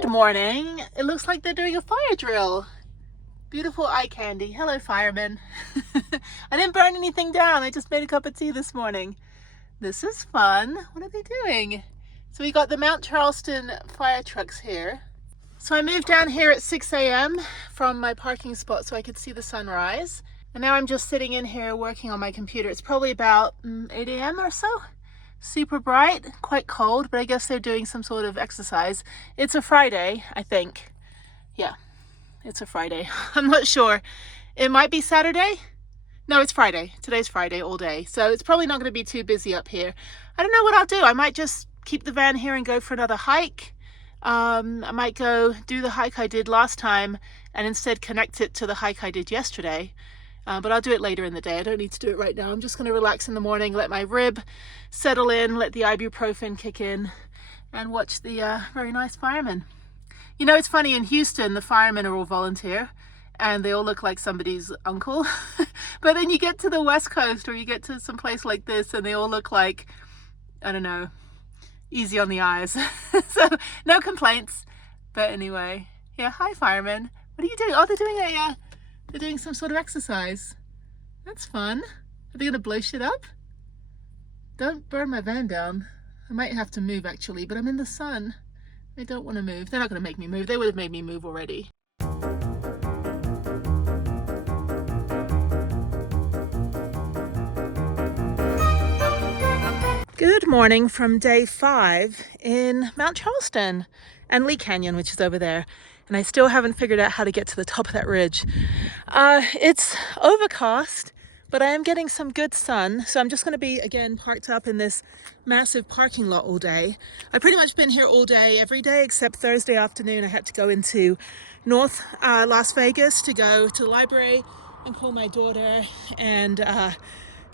Good morning. It looks like they're doing a fire drill. Beautiful eye candy. Hello, firemen. I didn't burn anything down. I just made a cup of tea this morning. This is fun. What are they doing? So we got the Mount Charleston fire trucks here. So I moved down here at 6 a.m. from my parking spot so I could see the sunrise. And now I'm just sitting in here working on my computer. It's probably about 8 a.m. or so. Super bright, quite cold, but I guess they're doing some sort of exercise. It's a Friday, I think. Yeah, it's a Friday. I'm not sure. It might be Saturday. No, it's Friday. Today's Friday all day. So it's probably not going to be too busy up here. I don't know what I'll do. I might just keep the van here and go for another hike. I might go do the hike I did last time and instead connect it to the hike I did yesterday. But I'll do it later in the day. I don't need to do it right now. I'm just going to relax in the morning, let my rib settle in, let the ibuprofen kick in, and watch the very nice firemen. You know, it's funny, in Houston, the firemen are all volunteer, and they all look like somebody's uncle. But then you get to the West Coast, or you get to some place like this, and they all look like, I don't know, easy on the eyes. So, no complaints. But anyway, yeah, hi firemen. What are you doing? Oh, they're doing some sort of exercise. That's fun. Are they gonna blow shit up? Don't burn my van down. I might have to move actually, but I'm in the sun. I don't want to move. They're not gonna make me move. They would have made me move already. Good morning from day 5 in Mount Charleston and Lee Canyon, which is over there. And I still haven't figured out how to get to the top of that ridge. It's overcast, but I am getting some good sun. So I'm just going to be, again, parked up in this massive parking lot all day. I've pretty much been here all day, every day, except Thursday afternoon. I had to go into North Las Vegas to go to the library and call my daughter and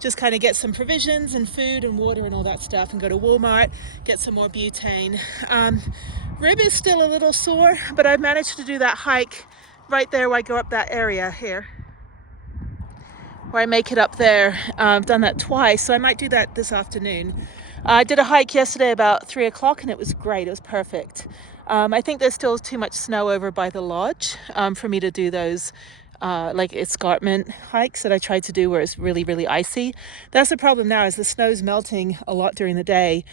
just kind of get some provisions and food and water and all that stuff, and go to Walmart, get some more butane. Rib is still a little sore, but I've managed to do that hike right there where I go up that area here, where I make it up there. I've done that twice, so I might do that this afternoon. I did a hike yesterday about 3 o'clock and it was great. It was perfect. I think there's still too much snow over by the lodge for me to do those like escarpment hikes that I tried to do where it's really, really icy. That's the problem now, is the snow's melting a lot during the day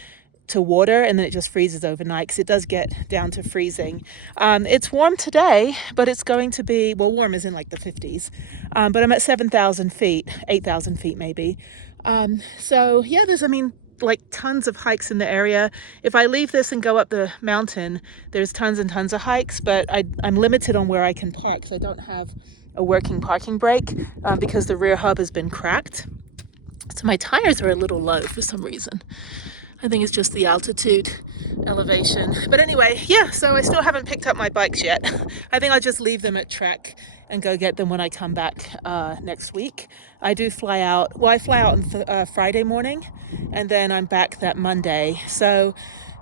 to water, and then it just freezes overnight because it does get down to freezing. It's warm today, but it's going to be, well, warm is in like the 50s, but I'm at 7,000 feet, 8,000 feet maybe. So yeah, there's, like tons of hikes in the area. If I leave this and go up the mountain, there's tons and tons of hikes, but I'm limited on where I can park because I don't have a working parking brake because the rear hub has been cracked. So my tires are a little low for some reason. I think it's just the altitude, elevation. But anyway, yeah, so I still haven't picked up my bikes yet. I think I'll just leave them at Trek and go get them when I come back next week. I do fly out, well, I fly out on Friday morning, and then I'm back that Monday. So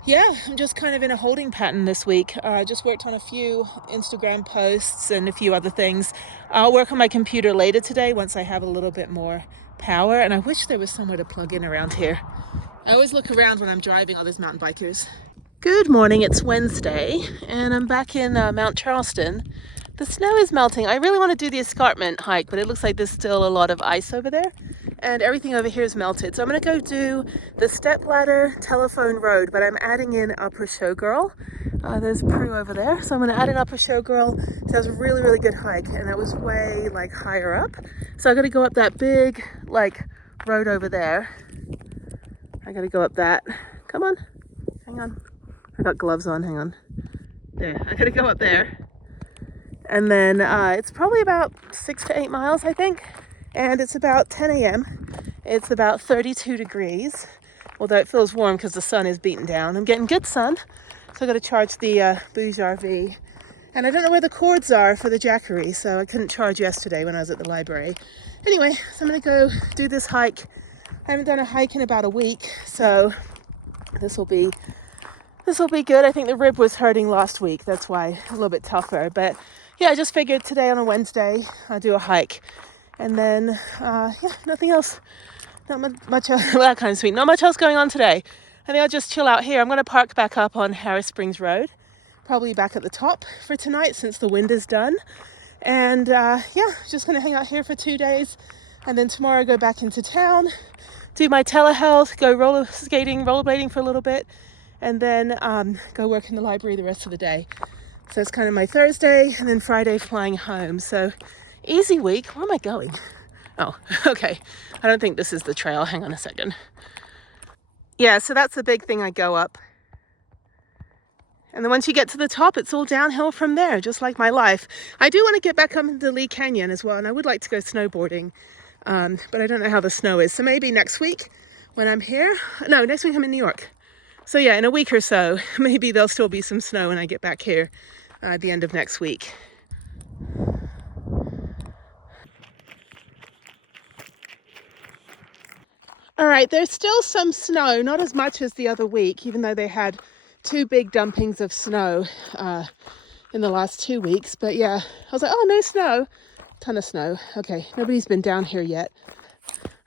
yeah, I'm just kind of in a holding pattern this week. I just worked on a few Instagram posts and a few other things. I'll work on my computer later today once I have a little bit more power, and I wish there was somewhere to plug in around here. I always look around when I'm driving all those mountain bikers. Good morning, it's Wednesday, and I'm back in Mount Charleston. The snow is melting. I really want to do the escarpment hike, but it looks like there's still a lot of ice over there, and everything over here is melted. So I'm going to go do the stepladder telephone road, but I'm adding in Upper Showgirl. There's Prue over there, so I'm going to add in Upper Showgirl. So it was a really, really good hike, and that was way like higher up. So I'm going to go up that big like road over there. I gotta go up that. Come on, hang on. I got gloves on, hang on. There, I gotta go up there. And then it's probably about 6 to 8 miles, I think. And it's about 10 a.m. It's about 32 degrees, although it feels warm because the sun is beaten down. I'm getting good sun, so I gotta charge the Bouge RV. And I don't know where the cords are for the Jackery, so I couldn't charge yesterday when I was at the library. Anyway, so I'm gonna go do this hike. I haven't done a hike in about a week, so this will be good. I think the rib was hurting last week. That's why a little bit tougher. But yeah, I just figured today on a Wednesday I'll do a hike. And then, yeah, nothing else. Not much else. Well, that kind of sweet. Not much else going on today. I think I'll just chill out here. I'm going to park back up on Harris Springs Road probably back at the top for tonight since the wind is done. And yeah, just gonna hang out here for 2 days, and then tomorrow go back into town, do my telehealth, go roller skating, rollerblading for a little bit, and then go work in the library the rest of the day. So it's kind of my Thursday, and then Friday flying home. So easy week. Where am I going? Oh, okay. I don't think this is the trail. Hang on a second. Yeah, so that's the big thing I go up. And then once you get to the top, it's all downhill from there, just like my life. I do want to get back up into Lee Canyon as well, and I would like to go snowboarding, but I don't know how the snow is. So maybe next week when I'm here. No, next week I'm in New York. So yeah, in a week or so, maybe there'll still be some snow when I get back here at the end of next week. All right, there's still some snow, not as much as the other week, even though they had 2 big dumpings of snow in the last 2 weeks. But yeah, I was like, oh, no snow. Ton of snow. Okay, nobody's been down here yet.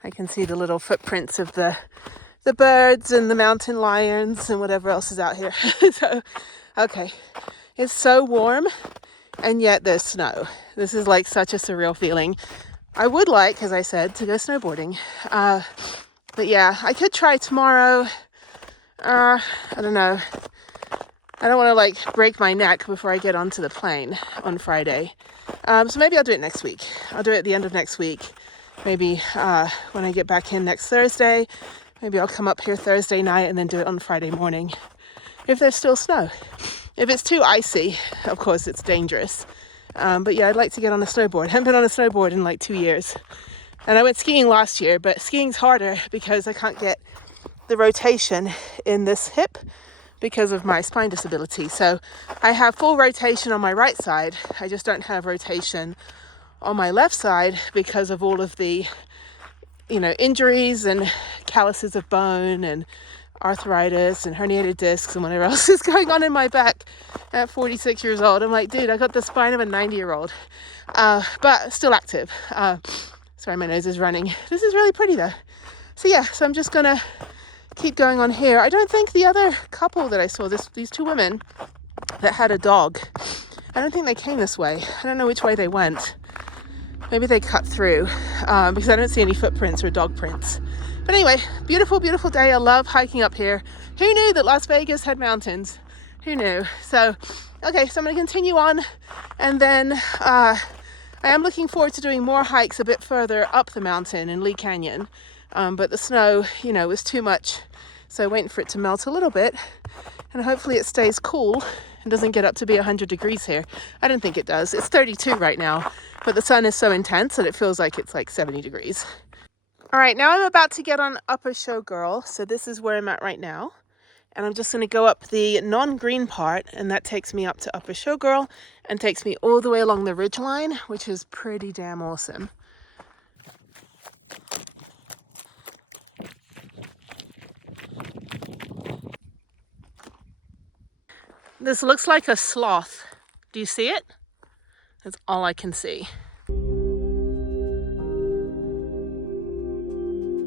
I can see the little footprints of the birds and the mountain lions and whatever else is out here. So, okay, it's so warm and yet there's snow. This is like such a surreal feeling. I would like, as I said, to go snowboarding. But yeah, I could try tomorrow. I don't know. I don't want to like break my neck before I get onto the plane on Friday. So maybe I'll do it next week. I'll do it at the end of next week. Maybe when I get back in next Thursday, maybe I'll come up here Thursday night and then do it on Friday morning. If there's still snow. If it's too icy, of course it's dangerous. But yeah, I'd like to get on a snowboard. I haven't been on a snowboard in like 2 years. And I went skiing last year, but skiing's harder because I can't get the rotation in this hip because of my spine disability. So I have full rotation on my right side. I just don't have rotation on my left side because of all of the, injuries and calluses of bone and arthritis and herniated discs and whatever else is going on in my back at 46 years old. I'm like, dude, I got the spine of a 90-year-old, but still active. Sorry, my nose is running. This is really pretty though. So yeah, so I'm just gonna keep going on here. I don't think the other couple that I saw, these 2 women that had a dog, I don't think they came this way. I don't know which way they went. Maybe they cut through because I don't see any footprints or dog prints. But anyway, beautiful, beautiful day. I love hiking up here. Who knew that Las Vegas had mountains? Who knew? So, okay, so I'm going to continue on, and then I am looking forward to doing more hikes a bit further up the mountain in Lee Canyon. But the snow, was too much. So waiting for it to melt a little bit, and hopefully it stays cool and doesn't get up to be 100 degrees here. I don't think it does. It's 32 right now, but the sun is so intense that it feels like it's like 70 degrees. All right, now I'm about to get on Upper Showgirl. So this is where I'm at right now. And I'm just going to go up the non-green part, and that takes me up to Upper Showgirl and takes me all the way along the ridgeline, which is pretty damn awesome. This looks like a sloth. Do you see it? That's all I can see.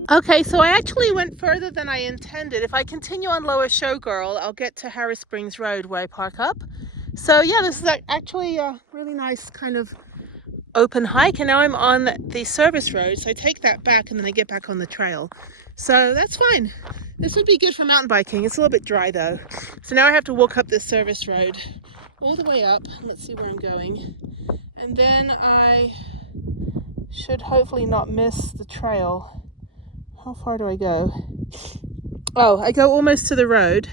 Okay, so I actually went further than I intended. If I continue on Lower Showgirl, I'll get to Harris Springs Road where I park up. So yeah, this is actually a really nice kind of open hike, and now I'm on the service road, so I take that back and then I get back on the trail. So that's fine. This would be good for mountain biking. It's a little bit dry though. So now I have to walk up this service road all the way up. Let's see where I'm going. And then I should hopefully not miss the trail. How far do I go? Oh, I go almost to the road,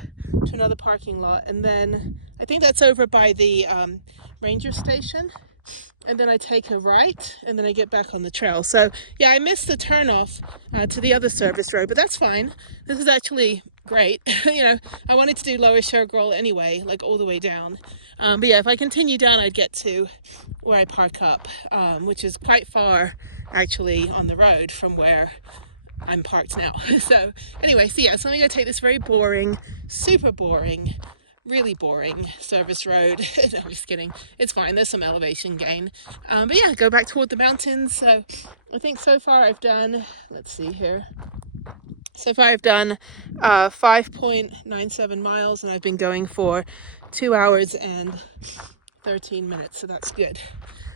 to another parking lot, and then I think that's over by the ranger station. And then I take a right, and then I get back on the trail. So yeah, I missed the turnoff to the other service road, but that's fine. This is actually great. I wanted to do Lower Showgirl anyway, like all the way down. But yeah, if I continue down, I'd get to where I park up, which is quite far actually on the road from where I'm parked now. So anyway, so yeah, so I'm gonna take this very boring, super boring, really boring service road. No, I'm just kidding. It's fine. There's some elevation gain. But yeah, go back toward the mountains. So I think so far I've done, let's see here, So far I've done 5.97 miles and I've been going for 2 hours and 13 minutes, so that's good.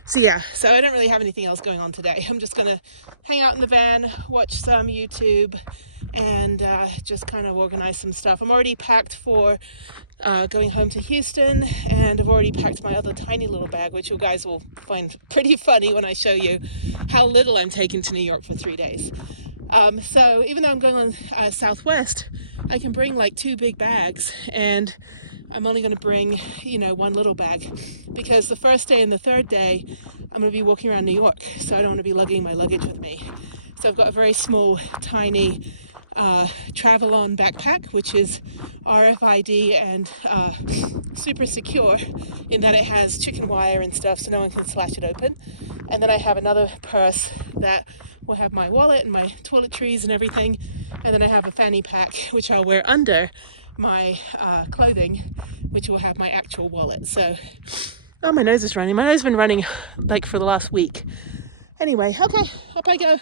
So yeah, so I don't really have anything else going on today. I'm just gonna hang out in the van, watch some YouTube, and just kind of organize some stuff. I'm already packed for going home to Houston, and I've already packed my other tiny little bag, which you guys will find pretty funny when I show you how little I'm taking to New York for 3 days. So even though I'm going on Southwest, I can bring like 2 big bags, and I'm only going to bring, you know, 1 little bag, because the first day and the third day I'm going to be walking around New York, so I don't want to be lugging my luggage with me. So I've got a very small, tiny travel-on backpack, which is RFID and super secure in that it has chicken wire and stuff, so no one can slash it open. And then I have another purse that will have my wallet and my toiletries and everything. And then I have a fanny pack, which I'll wear under my clothing, which will have my actual wallet. So, oh, my nose is running. My nose has been running like for the last week. Anyway, okay, up I go.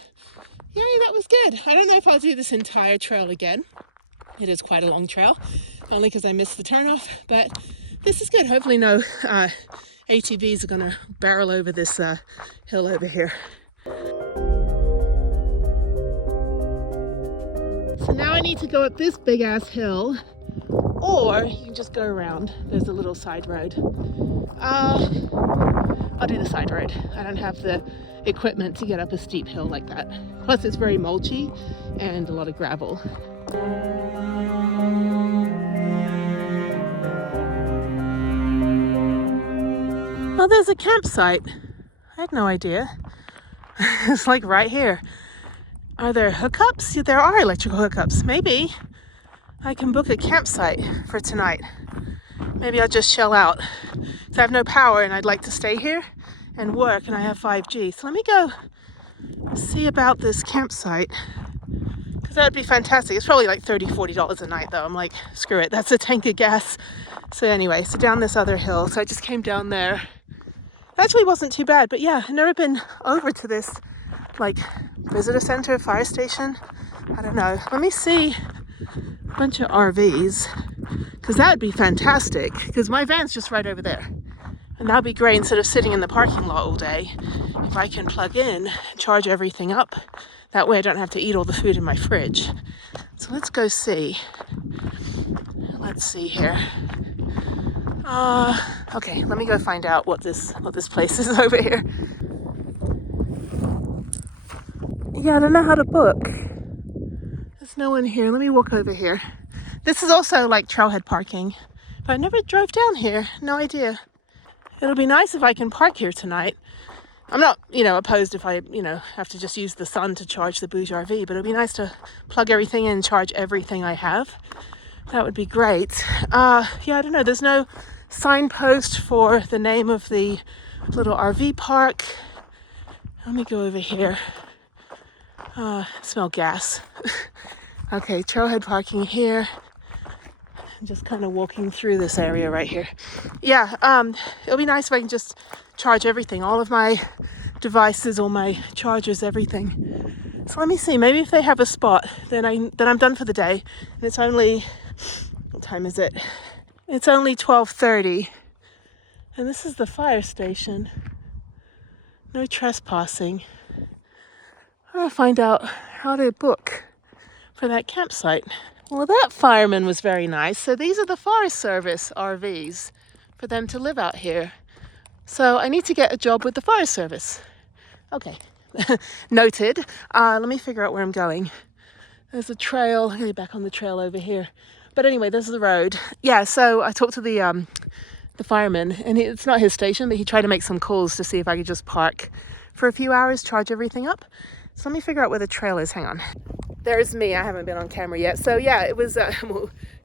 Yay, that was good. I don't know if I'll do this entire trail again. It is quite a long trail, only because I missed the turnoff, but this is good. Hopefully no ATVs are gonna barrel over this hill over here. So now I need to go up this big ass hill, or you can just go around. There's a little side road. I'll do the side road. I don't have the equipment to get up a steep hill like that. Plus it's very mulchy and a lot of gravel. Oh, there's a campsite. I had no idea. It's like right here. Are there hookups? Yeah, there are electrical hookups. Maybe I can book a campsite for tonight. Maybe I'll just shell out. So I have no power and I'd like to stay here and work, and I have 5G. So let me go see about this campsite, because that would be fantastic. It's probably like $30-40 a night though. I'm like, screw it, that's a tank of gas. So anyway, so down this other hill. So I just came down there. It actually wasn't too bad, but yeah, I've never been over to this like visitor center, fire station. I don't know. Let me see a bunch of RVs, because that would be fantastic, because my van's just right over there. And that'd be great, instead of sitting in the parking lot all day, if I can plug in, charge everything up. That way I don't have to eat all the food in my fridge. So let's go see. Let's see here. Okay, let me go find out what this place is over here. Yeah, I don't know how to book. There's no one here. Let me walk over here. This is also like trailhead parking, but I never drove down here. No idea. It'll be nice if I can park here tonight. I'm not, opposed if I, have to just use the sun to charge the Bouge RV, but it'll be nice to plug everything in, charge everything I have. That would be great. Yeah, I don't know. There's no signpost for the name of the little RV park. Let me go over here. Smell gas. Okay, trailhead parking here. I'm just kind of walking through this area right here. Yeah, it'll be nice if I can just charge everything, all of my devices, all my chargers, everything. So let me see, maybe if they have a spot, then I'm done for the day. And it's only, what time is it? It's only 12:30. And this is the fire station. No trespassing. I'll find out how to book for that campsite. Well, that fireman was very nice. So these are the Forest Service RVs for them to live out here. So I need to get a job with the Forest Service. Okay, noted. Let me figure out where I'm going. There's a trail. I'm gonna get back on the trail over here. But anyway, this is the road. Yeah, so I talked to the fireman, and it's not his station, but he tried to make some calls to see if I could just park for a few hours, charge everything up. So let me figure out where the trail is. Hang on. There's me. I haven't been on camera yet. So yeah, it was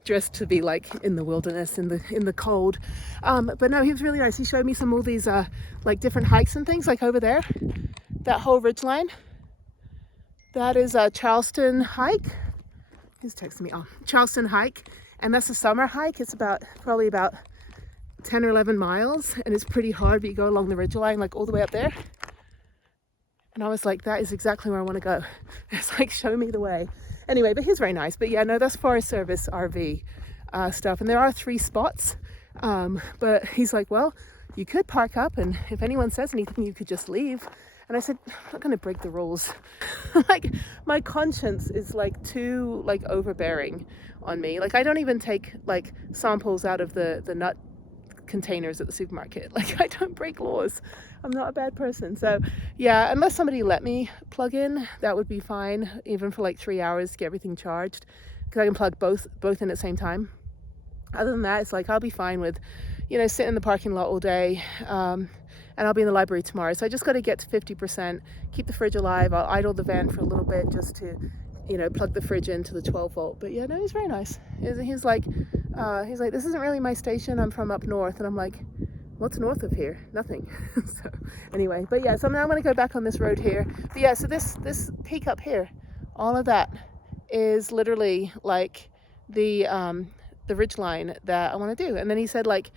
dressed to be like in the wilderness, in the cold. But no, he was really nice. He showed me all these like different hikes and things, like over there. That whole ridge line. That is a Charleston hike. He's texting me. Oh, Charleston hike. And that's a summer hike. It's probably about 10 or 11 miles. And it's pretty hard, but you go along the ridge line, like all the way up there. And I was like, that is exactly where I want to go. It's like, show me the way. Anyway, but he's very nice. But yeah, no, that's Forest Service RV stuff. And there are 3 spots. But he's like, well, you could park up, and if anyone says anything, you could just leave. And I said, I'm not going to break the rules. Like, my conscience is like too like overbearing on me. Like, I don't even take like samples out of the nut containers at the supermarket. Like, I don't break laws. I'm not a bad person. So yeah, unless somebody let me plug in, that would be fine, even for like 3 hours to get everything charged, because I can plug both in at the same time. Other than that, it's like I'll be fine with, you know, sitting in the parking lot all day, and I'll be in the library tomorrow. So I just got to get to 50%, keep the fridge alive. I'll idle the van for a little bit just to, you know, plug the fridge into the 12 volt. But yeah, no, he's very nice. He's like, this isn't really my station. I'm from up north. And I'm like, what's north of here? Nothing. So anyway, but yeah, so now I'm going to go back on this road here. But yeah, so this peak up here, all of that is literally like the ridge line that I want to do. And then he said like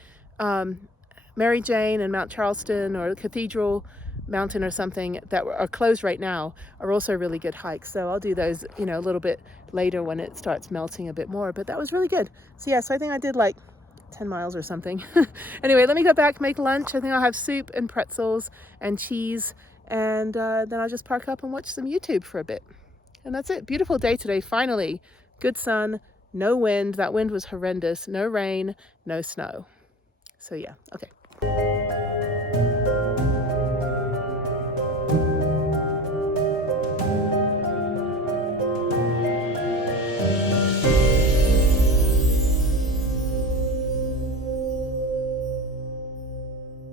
Mary Jane and Mount Charleston or Cathedral Mountain or something that are closed right now are also really good hikes. So I'll do those, you know, a little bit later when it starts melting a bit more. But that was really good. So yeah, so I think I did like 10 miles or something. Anyway, let me go back, make lunch. I think I'll have soup and pretzels and cheese, and then I'll just park up and watch some YouTube for a bit. And that's it. Beautiful day today, finally. Good sun, no wind. That wind was horrendous. No rain, no snow. So yeah, okay.